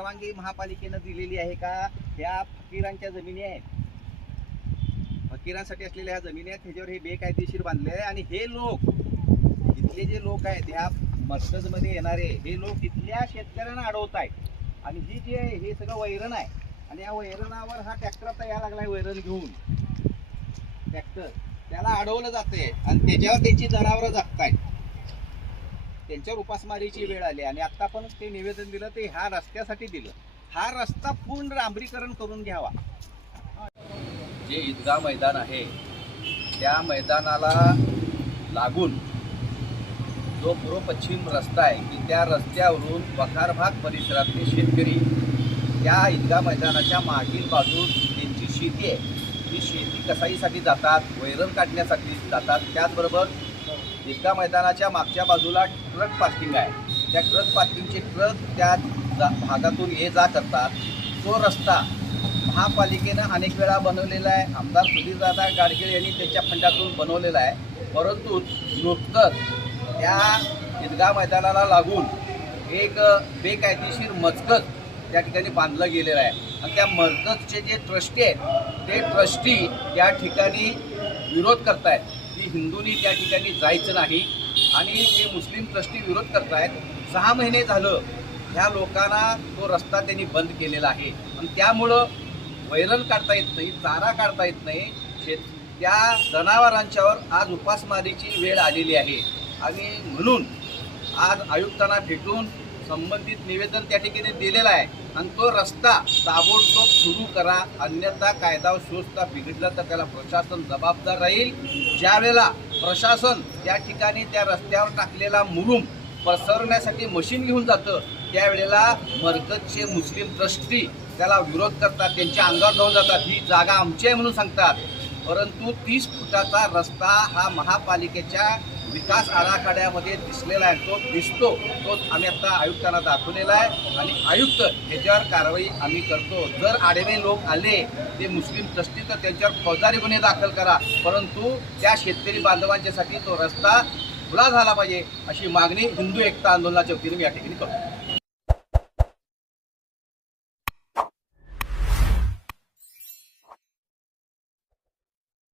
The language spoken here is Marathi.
परवानगी महापालिकेनं दिलेली आहे का? ह्या फकीरांच्या जमिनी आहेत. फकीरांसाठी असलेल्या ह्या जमिनी आहेत ह्याच्यावर हे बेकायदेशीर बांधले आहे. आणि हे लोक इथले जे लोक आहेत ह्या मस्कजमध्ये येणारे हे लोक इथल्या शेतकऱ्यांना अडवत आहेत. आणि ही जे आहे, हे सगळं वैरण आहे. आणि या वैरणावर हा ट्रॅक्टर आता लागलाय वैरण घेऊन. ट्रॅक्टर त्याला अडवलं जाते आणि त्याच्यावर त्याची जनावरं जगतायत. त्यांच्यावर उपासमारीची वेळ आली आणि आता पण ते निवेदन दिलं ते ह्या रस्त्यासाठी दिलं. हा रस्ता पूर्ण डांबरीकरण करून घ्यावा. जे ईदगाह मैदान आहे त्या मैदानाला लागून जो पूर्व पश्चिम रस्ता आहे की त्या रस्त्यावरून वखारभाग परिसरातले शेतकरी त्या ईदगाह मैदानाच्या मागील बाजूस त्यांची शेती आहे. ती शेती कसाईसाठी जातात वैरण काढण्यासाठी जातात. त्याचबरोबर ईदगा मैदानाच्या मागच्या बाजूला ट्रक पार्किंग आहे. त्या ट्रक पार्किंगचे ट्रक त्या जा- भागातून ये जा करतात. तो रस्ता महापालिकेनं अनेक वेळा बनवलेला आहे. आमदार सुधीरदादा गाडगीळ यांनी त्यांच्या फंडातून बनवलेला आहे. परंतु नुकतंच त्या ईदगा मैदानाला लागून एक बेकायदेशीर मजकत त्या ठिकाणी बांधलं गेलेलं आहे. आणि त्या मजकतचे जे ट्रस्टी आहेत ते ट्रस्टी त्या ठिकाणी विरोध करतायत. की हिंदूंनी त्या ठिकाणी जायचं नाही आणि ते मुस्लिम ट्रस्टी विरोध करतायत सहा महिने झालं ह्या लोकांना तो रस्ता त्यांनी बंद केलेला आहे. आणि त्यामुळं वैरण काढता येत नाही चारा काढता येत नाही. शेत त्या जनावरांच्यावर आज उपासमारीची वेळ आलेली आहे. आणि म्हणून आज आयुक्तांना भेटून संबंधित निवेदन त्या ठिकाणी दिलेलं आहे. आणि तो रस्ता ताबडतोब सुरू करा. अन्यथा कायदा शोधता सुव्यवस्था बिघडला तर त्याला प्रशासन जबाबदार राहील. ज्यावेळेला प्रशासन त्या ठिकाणी त्या रस्त्यावर टाकलेला मुरुम पसरवण्यासाठी मशीन घेऊन जातं त्यावेळेला मरकजचे मुस्लिम ट्रस्टी त्याला विरोध करतात त्यांच्या अंगावर जाऊन जातात. ही जागा आमची आहे म्हणून सांगतात. परंतु तीस फुटाचा रस्ता हा महापालिकेच्या विकास आराखड्यामध्ये दिसलेला आहे. तो दिसतो तो आम्ही आता आयुक्तांना दाखवलेला आहे. आणि आयुक्त ह्याच्यावर कारवाई आम्ही करतो. जर आडवे लोक आले ते मुस्लिम ट्रस्टी तर त्यांच्यावर फौजदारी गुन्हे दाखल करा. परंतु त्या शेतकरी बांधवांच्यासाठी तो रस्ता खुला झाला पाहिजे अशी मागणी हिंदू एकता आंदोलनाच्या वतीने मी या ठिकाणी करतो.